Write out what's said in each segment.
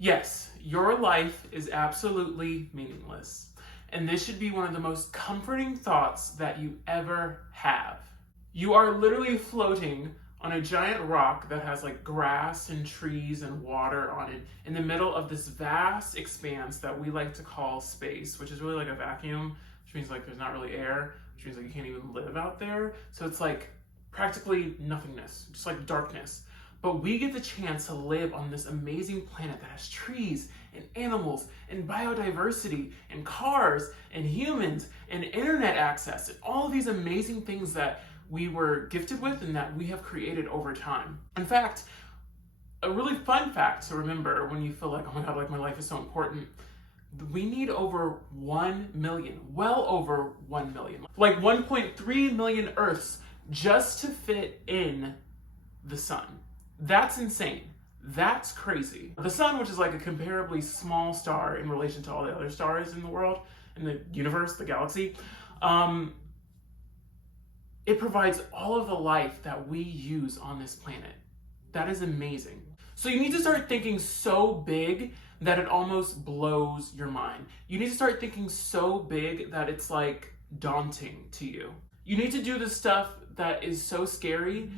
Yes, your life is absolutely meaningless. And this should be one of the most comforting thoughts that you ever have. You are literally floating on a giant rock that has like grass and trees and water on it in the middle of this vast expanse that we like to call space, which is really like a vacuum, which means like there's not really air, which means like you can't even live out there. So it's like practically nothingness, just like darkness. But we get the chance to live on this amazing planet that has trees and animals and biodiversity and cars and humans and internet access and all of these amazing things that we were gifted with and that we have created over time. In fact, a really fun fact to remember when you feel like, oh my God, like my life is so important, we need over 1 million, well over 1 million, like 1.3 million Earths just to fit in the sun. That's insane. That's crazy. The sun, which is like a comparably small star in relation to all the other stars in the world, in the universe, the galaxy, it provides all of the life that we use on this planet. That is amazing. So you need to start thinking so big that it almost blows your mind. You need to start thinking so big that it's like daunting to you. You need to do the stuff that is so scary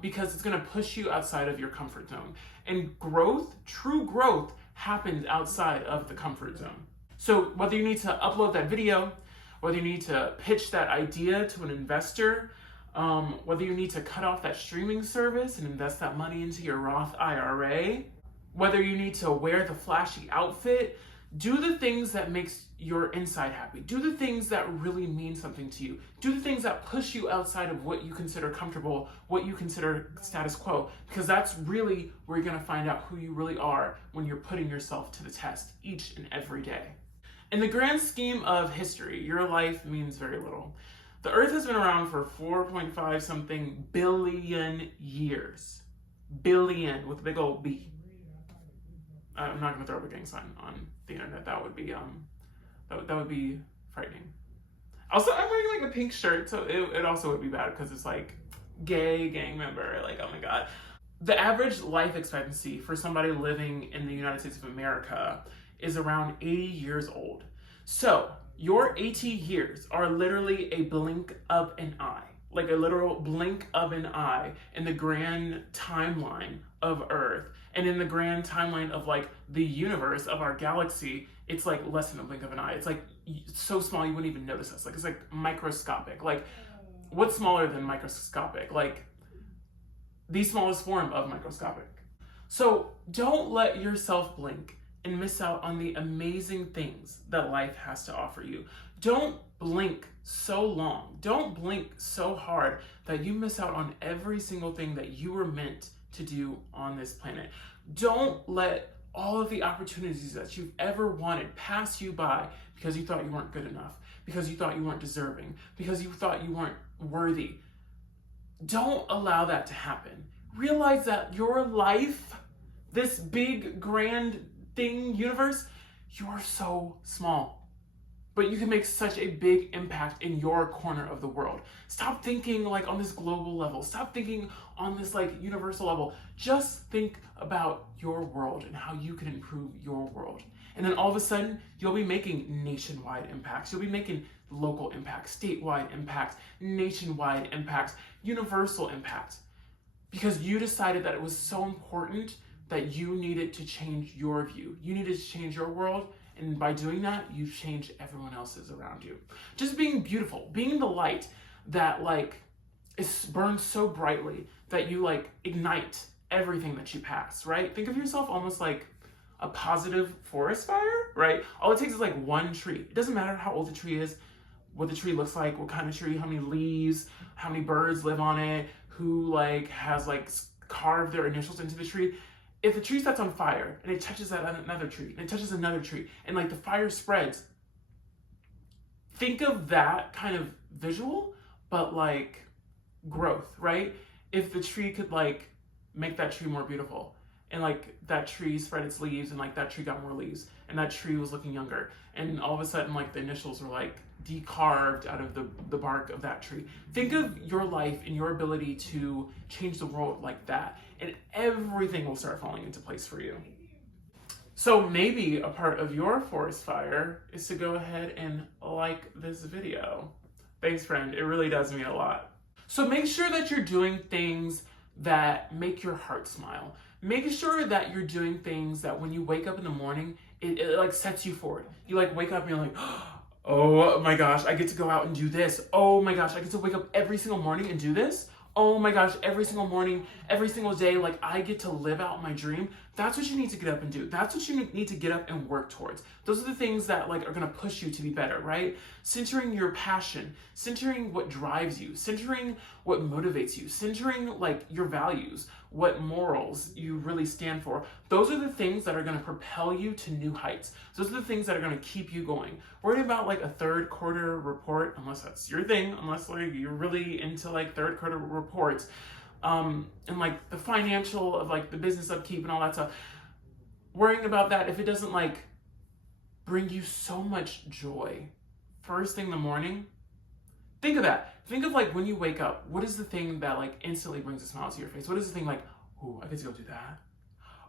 because it's going to push you outside of your comfort zone. And growth, true growth, happens outside of the comfort zone. So whether you need to upload that video, whether you need to pitch that idea to an investor, whether you need to cut off that streaming service and invest that money into your Roth IRA, whether you need to wear the flashy outfit, do the things that makes your inside happy. Do the things that really mean something to you. Do the things that push you outside of what you consider comfortable, what you consider status quo, because that's really where you're gonna find out who you really are when you're putting yourself to the test each and every day. In the grand scheme of history, your life means very little. The Earth has been around for 4.5 something billion years. Billion with a big old B. I'm not going to throw up a gang sign on the internet. That would be that would be frightening. Also, I'm wearing like a pink shirt, so it also would be bad because it's like gay gang member. Like, oh my God. The average life expectancy for somebody living in the United States of America is around 80 years old. So your 80 years are literally a blink of an eye, like a literal blink of an eye in the grand timeline of Earth. And in the grand timeline of like the universe of our galaxy, it's like less than a blink of an eye. It's like so small you wouldn't even notice us. Like it's like microscopic. Like what's smaller than microscopic? Like the smallest form of microscopic. So don't let yourself blink and miss out on the amazing things that life has to offer you. Don't blink so long. Don't blink so hard that you miss out on every single thing that you were meant to do on this planet. Don't let all of the opportunities that you've ever wanted pass you by because you thought you weren't good enough, because you thought you weren't deserving, because you thought you weren't worthy. Don't allow that to happen. Realize that your life, this big, grand thing, universe, you're so small. But you can make such a big impact in your corner of the world. Stop thinking like on this global level. Stop thinking on this like universal level. Just think about your world and how you can improve your world. And then all of a sudden, you'll be making nationwide impacts. You'll be making local impacts, statewide impacts, nationwide impacts, universal impacts. Because you decided that it was so important that you needed to change your view. You needed to change your world. And by doing that, you've changed everyone else's around you. Just being beautiful, being the light that like burns so brightly that you like ignite everything that you pass, right? Think of yourself almost like a positive forest fire, right? All it takes is like one tree. It doesn't matter how old the tree is, what the tree looks like, what kind of tree, how many leaves, how many birds live on it, who like has like carved their initials into the tree. If the tree sets on fire and it touches another tree and it touches another tree and like the fire spreads, think of that kind of visual, but like growth, right? If the tree could like make that tree more beautiful and like that tree spread its leaves and like that tree got more leaves and that tree was looking younger and all of a sudden like the initials were like decarved out of the bark of that tree. Think of your life and your ability to change the world like that, and everything will start falling into place for you. So maybe a part of your forest fire is to go ahead and like this video. Thanks, friend. It really does mean a lot. So make sure that you're doing things that make your heart smile. Make sure that you're doing things that when you wake up in the morning, it like sets you forward. You like wake up and you're like, oh my gosh, I get to go out and do this. Oh my gosh, I get to wake up every single morning and do this. Oh my gosh, every single morning, every single day, like I get to live out my dream. That's what you need to get up and do. That's what you need to get up and work towards. Those are the things that like are gonna push you to be better, right? Centering your passion, centering what drives you, centering what motivates you, centering like your values, what morals you really stand for. Those are the things that are gonna propel you to new heights. Those are the things that are gonna keep you going. Worrying about like a third quarter report, unless that's your thing, unless like you're really into like third quarter reports, and like the financial of like the business upkeep and all that stuff. Worrying about that, if it doesn't like bring you so much joy first thing in the morning, think of that. Think of like when you wake up, what is the thing that like instantly brings a smile to your face? What is the thing like, oh, I get to go do that.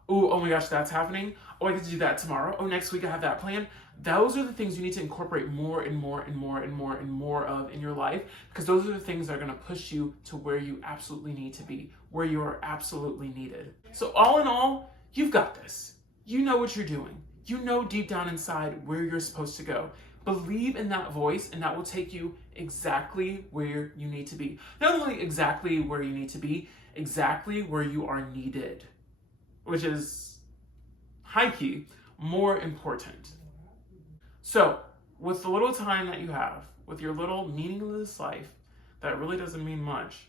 Oh my gosh, that's happening. Oh, I get to do that tomorrow. Oh, next week I have that plan. Those are the things you need to incorporate more and more and more and more and more of in your life, because those are the things that are going to push you to where you absolutely need to be, where you are absolutely needed. So all in all, you've got this. You know what you're doing. You know deep down inside where you're supposed to go. Believe in that voice, and that will take you exactly where you need to be. Not only exactly where you need to be, exactly where you are needed, which is high key, more important. So, with the little time that you have, with your little meaningless life that really doesn't mean much,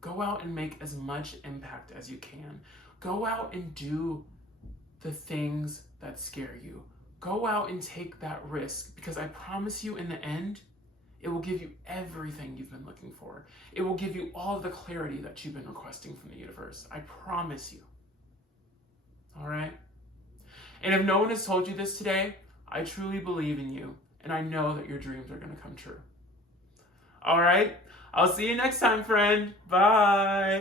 go out and make as much impact as you can. Go out and do the things that scare you. Go out and take that risk, because I promise you in the end, it will give you everything you've been looking for. It will give you all of the clarity that you've been requesting from the universe. I promise you. All right? And if no one has told you this today, I truly believe in you, and I know that your dreams are going to come true. All right? I'll see you next time, friend. Bye.